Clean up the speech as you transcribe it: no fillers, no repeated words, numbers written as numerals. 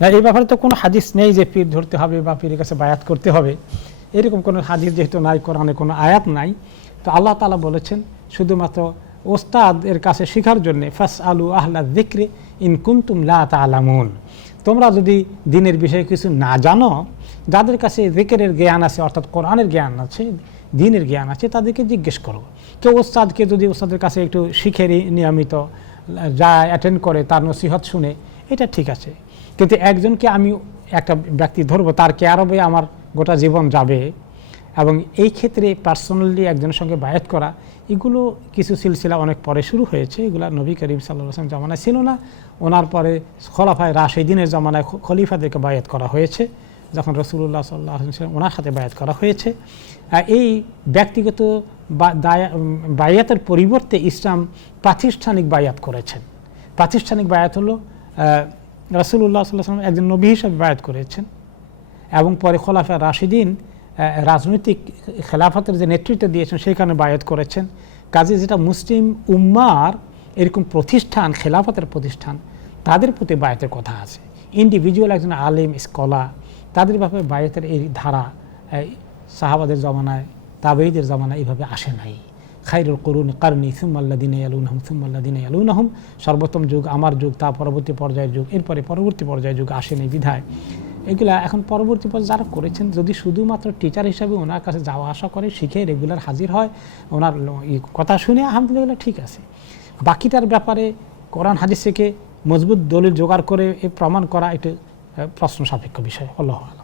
না, এই ব্যাপারে তো কোনো হাদিস নেই যে পীর ধরতে হবে বা পীরের কাছে বায়াত করতে হবে, এরকম কোনো হাদিস যেহেতু নাই, কোরআনে কোনো আয়াত নাই। তো আল্লাহ তাআলা বলেছেন শুধুমাত্র ওস্তাদ এর কাছে শেখার জন্য ফাস আলু আহলা যিকরি ইন কুনতুম লা তা'লামুন, তোমরা যদি দিনের বিষয়ে কিছু না জানো, যাদের কাছে যিকরের জ্ঞান আছে অর্থাৎ কোরআনের জ্ঞান আছে, দ্বীনের জ্ঞান আছে, তাদেরকে জিজ্ঞেস করো। কেউ ওস্তাদকে যদি ওস্তাদের কাছে একটু শিখে নিয়মিত যা অ্যাটেন্ড করে, তার নসিহত শুনে, এটা ঠিক আছে। কিন্তু একজনকে আমি একটা ব্যক্তি ধরবো, তার কেয়ারবে আমার গোটা জীবন যাবে, এবং এই ক্ষেত্রে পার্সোনালি একজনের সঙ্গে বায়াত করা, এগুলো কিছু সিলসিলা অনেক পরে শুরু হয়েছে। এগুলো নবী করিম সাল্লাল্লাহু আলাইহি ওয়াসাল্লাম জামানায় ছিল না। ওনার পরে খোলাফায়ে রাশিদিনের জামানায় খলিফাদেরকে বায়াত করা হয়েছে, যখন রাসূলুল্লাহ সাল্লাল্লাহু আলাইহি ওয়াসাল্লাম ওনার সাথে বায়াত করা হয়েছে। এই ব্যক্তিগত বায়াতের পরিবর্তে ইসলাম প্রাতিষ্ঠানিক বায়াত করেছেন। প্রাতিষ্ঠানিক বায়াত হলো রাসূলুল্লাহ সাল্লাল্লাহু আলাইহি ওয়াসাল্লাম একজন নবী হিসেবে বায়াত করেছেন, এবং পরে খোলাফায়ে রাশিদিন রাজনৈতিক খেলাফতের যে নেতৃত্ব দিয়েছেন সেখানে বায়াত করেছেন। কাজে যেটা মুসলিম উম্মার এরকম প্রতিষ্ঠান, খেলাফতের প্রতিষ্ঠান, তাদের প্রতি বায়াতের কথা আছে। ইন্ডিভিজুয়াল একজন আলেম স্কলার, তাদের ব্যাপারে বায়াতের এই ধারা সাহাবাদের জমানায়, তাবেঈদের জমানায় এইভাবে আসে নাই। খায়রুল কুরুনি কারনি সুম্মাল্লাযিনা ইয়ালুনহুম সুম্মাল্লাযিনা ইয়ালুনহুম, সর্বোত্তম যুগ আমার যুগ, তা পরবর্তী পর্যায়ের যুগ, এরপরে পরবর্তী পর্যায়ের যুগ আসেনি বিধায় এগুলা এখন পরবর্তী পর্যায়ে যারা করেছেন, যদি শুধুমাত্র টিচার হিসাবে ওনার কাছে যাওয়া আসা করে, শিখে রেগুলার হাজির হয়, ওনার কথা শুনে আলহামদুলিল্লাহ ঠিক আছে। বাকিটার ব্যাপারে কোরআন হাদিস থেকে মজবুত দলিল জোগাড় করে প্রমাণ করা একটু প্রশ্ন সাপেক্ষ বিষয়। আল্লাহু আ'লাম।